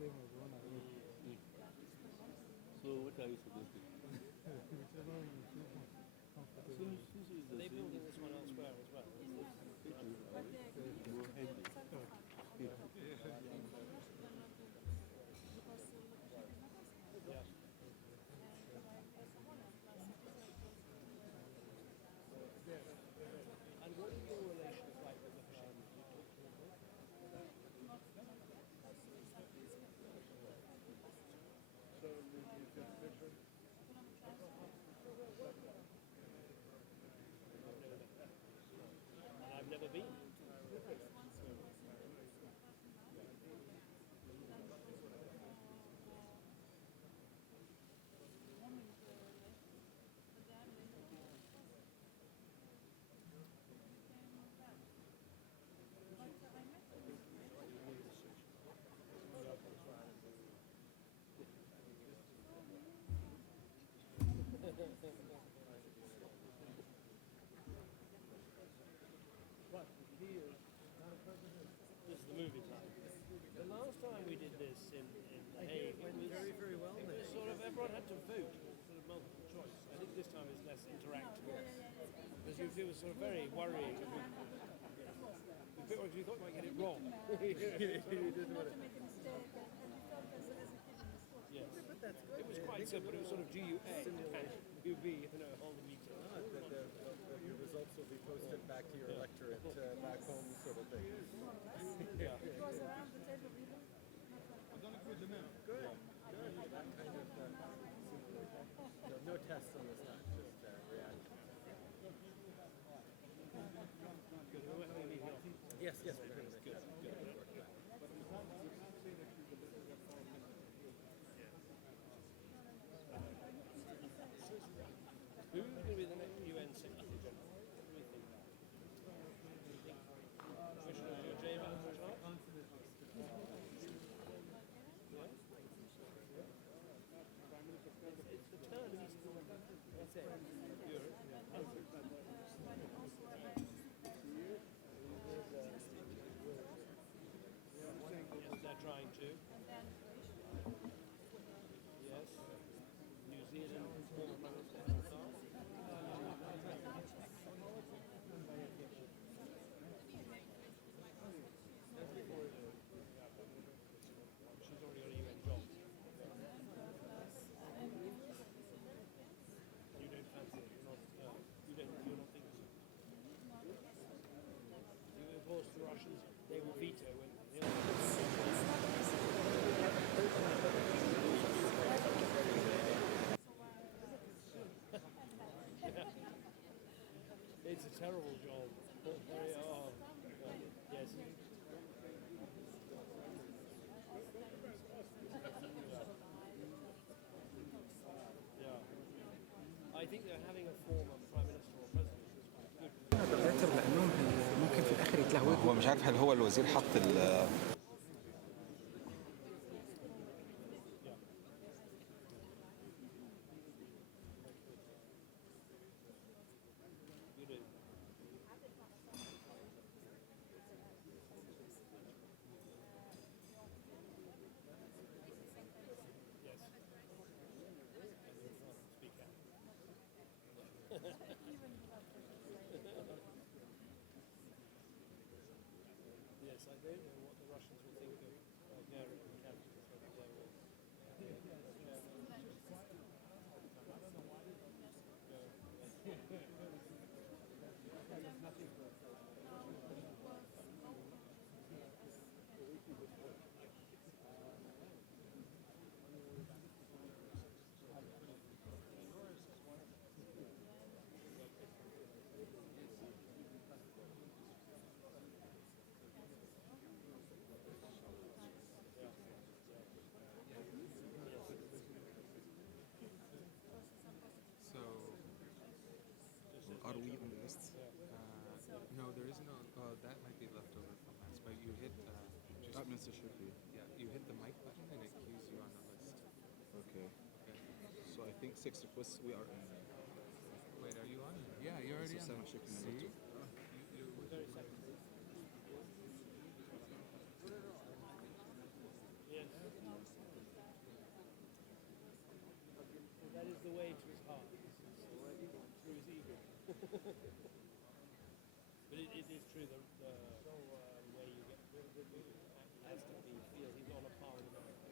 So what are you suggesting? Are they building this one elsewhere as well? Yeah. And what are your relations like with the Hashem? Do you talk to them more? And I've never been. This is the movie time. The last time we did this in The Hague, it went very, very well. It was sort of everyone had to vote, sort of multiple choice. I think this time it's less interactive. Because it was sort of very worrying. We thought we might get it wrong. You didn't want to make a mistake, and we felt as a kid in the school. Yes. But that's good. It was quite simple. It was sort of GUA and UV, hold the meter. Your results will be posted back to your electorate back home, sort of thing. Yeah. It was around the table, really. Good. That kind of no tests on this time, just reaction. Yes, we're going to make it. Who's going to be the next UN Secretary General? What do we think? Commissioner Georgieva, for example? It's the turn of Eastern Europe. Yes, they're trying to. Yes. New Zealand, former Prime Minister. She's already got a UN job. You don't fancy it. You're not thinking. You oppose the Russians, they will veto when It's a terrible job. Yes. Yeah. I think they're having a former prime minister or president is good. بيعتبر لانهم ممكن في الاخر يتلهوكوا. هو مش عارف هل هو الوزير حط You do. Yes. Speak out. Yes, I don't know what the Russians will think of Bulgarian candidates, whether they will. So, are we on the list? No, there is no. That might be left over from last. But you hit. That means it should be. Yeah, you hit the mic button and it cues you on the list. Okay. Okay. So I think 6 requests we are in. Wait, are you on? Yeah, you're already So on. 7 chicken number 2. Very second. Yes. But it is true, the way you get has to be feel he's on a par with America.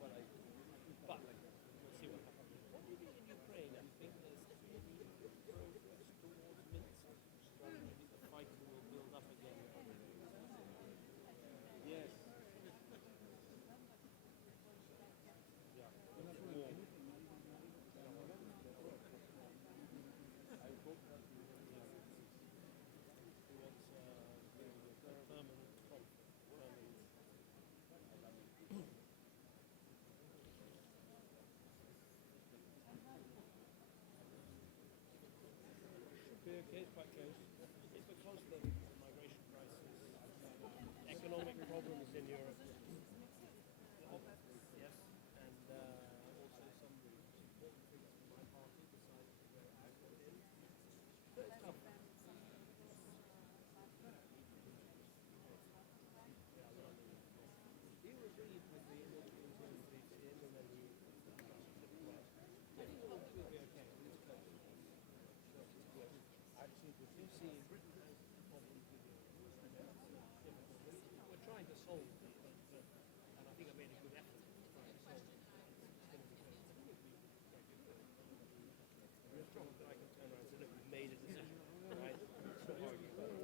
But we'll see what happens. What do you think in Ukraine? I think there's any progress towards Minsk. I think the fighting will build up again. Yes. Yeah. More. He wants permanent conflict. Should be okay, it's quite close. It's because of the migration crisis, economic problems in Europe. Yes, and also some important figures from my party decided to go out of in. But it's tough. He was agreed with the European countries in, and then he well, I think we'll be okay. It's close. Actually, you see, Britain has problems with Europe. We're trying to solve it, and I think I made a good effort to try to solve it. It's going to be very, I think it'll be quite good. Real strong that I can turn around and say, look, we've made a decision, right? It's not arguing about it.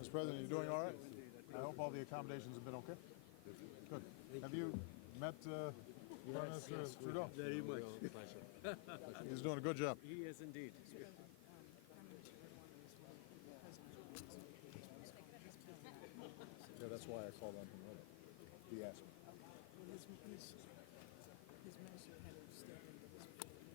Mr. President, you doing all right? I hope all the accommodations have been okay. Good. Have you met Prime Minister Trudeau? Very much. He's doing a good job. He is indeed. Yeah, that's why I called on him earlier. He asked me. His minister had a statement that was for terrorism.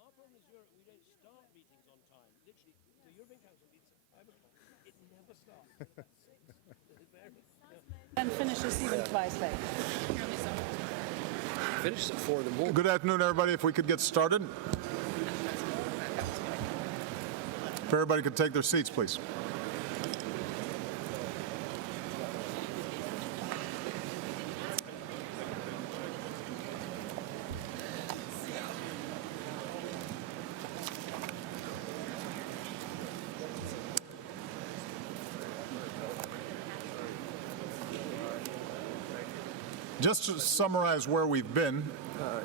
Our problem is Europe, we don't start meetings on time. Literally, the European Council meets at 5 o'clock. It never starts. At 6. It's very, And finishes even twice late. Finished at 4 in the morning. Good afternoon, everybody. If we could get started. If everybody could take their seats, please. Just to summarize where we've been,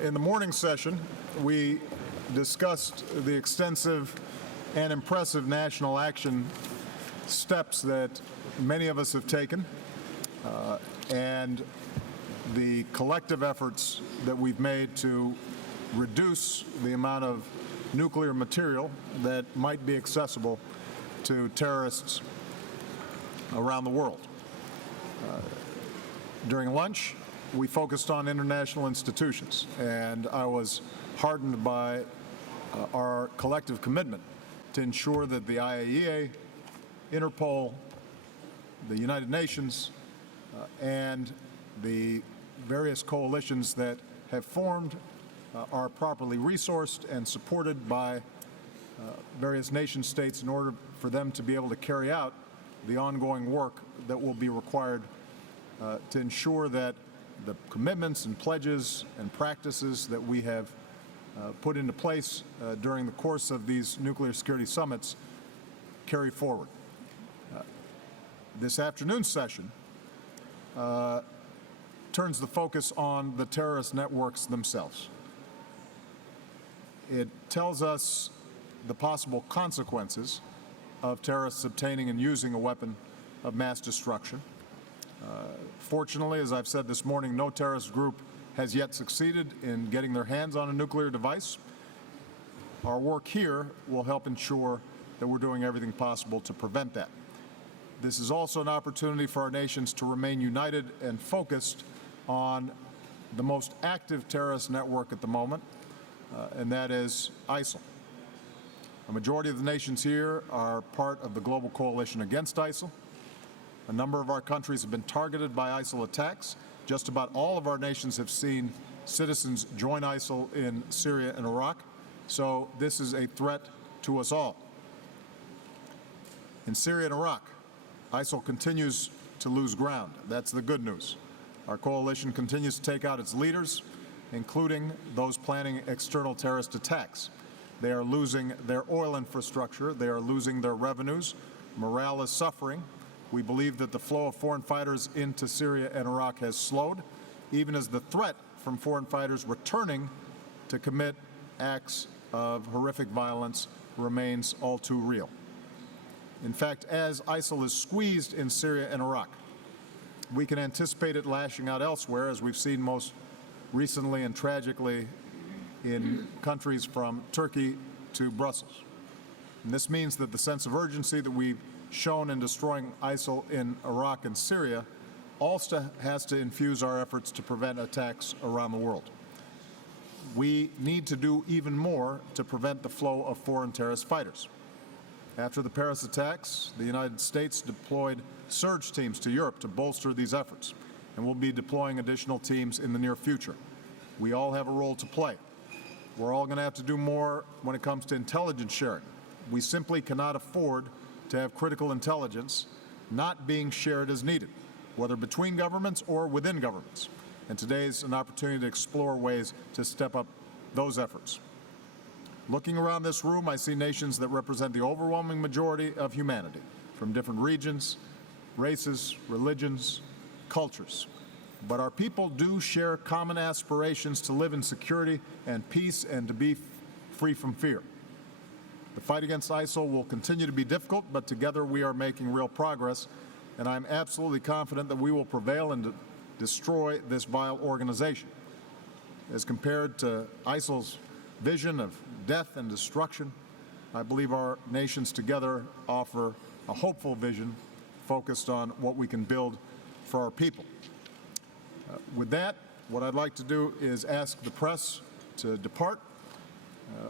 in the morning session, we discussed the extensive and impressive national action steps that many of us have taken and the collective efforts that we've made to reduce the amount of nuclear material that might be accessible to terrorists around the world. During lunch, we focused on international institutions, and I was heartened by our collective commitment to ensure that the IAEA, Interpol, the United Nations, and the various coalitions that have formed are properly resourced and supported by various nation states in order for them to be able to carry out the ongoing work that will be required to ensure that the commitments and pledges and practices that we have put into place during the course of these nuclear security summits carry forward. This afternoon's session turns the focus on the terrorist networks themselves. It tells us the possible consequences of terrorists obtaining and using a weapon of mass destruction. Fortunately, as I've said this morning, no terrorist group has yet succeeded in getting their hands on a nuclear device. Our work here will help ensure that we're doing everything possible to prevent that. This is also an opportunity for our nations to remain united and focused on the most active terrorist network at the moment, and that is ISIL. A majority of the nations here are part of the global coalition against ISIL. A number of our countries have been targeted by ISIL attacks. Just about all of our nations have seen citizens join ISIL in Syria and Iraq. So this is a threat to us all. In Syria and Iraq, ISIL continues to lose ground. That's the good news. Our coalition continues to take out its leaders, including those planning external terrorist attacks. They are losing their oil infrastructure. They are losing their revenues. Morale is suffering. We believe that the flow of foreign fighters into Syria and Iraq has slowed, even as the threat from foreign fighters returning to commit acts of horrific violence remains all too real. In fact, as ISIL is squeezed in Syria and Iraq, we can anticipate it lashing out elsewhere, as we've seen most recently and tragically in countries from Turkey to Brussels. And this means that the sense of urgency that we've shown in destroying ISIL in Iraq and Syria also has to infuse our efforts to prevent attacks around the world. We need to do even more to prevent the flow of foreign terrorist fighters. After the Paris attacks, the United States deployed surge teams to Europe to bolster these efforts, and we'll be deploying additional teams in the near future. We all have a role to play. We're all going to have to do more when it comes to intelligence sharing. We simply cannot afford to have critical intelligence not being shared as needed, whether between governments or within governments. And today is an opportunity to explore ways to step up those efforts. Looking around this room, I see nations that represent the overwhelming majority of humanity, from different regions, races, religions, cultures. But our people do share common aspirations to live in security and peace and to be free from fear. The fight against ISIL will continue to be difficult, but together we are making real progress, and I'm absolutely confident that we will prevail and destroy this vile organization. As compared to ISIL's vision of death and destruction, I believe our nations together offer a hopeful vision focused on what we can build for our people. With that, what I'd like to do is ask the press to depart.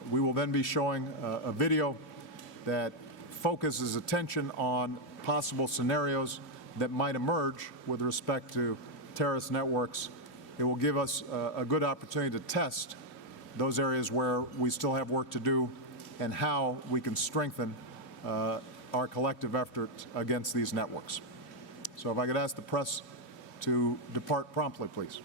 We will then be showing a video that focuses attention on possible scenarios that might emerge with respect to terrorist networks. It will give us a good opportunity to test those areas where we still have work to do and how we can strengthen our collective effort against these networks. So if I could ask the press to depart promptly, please.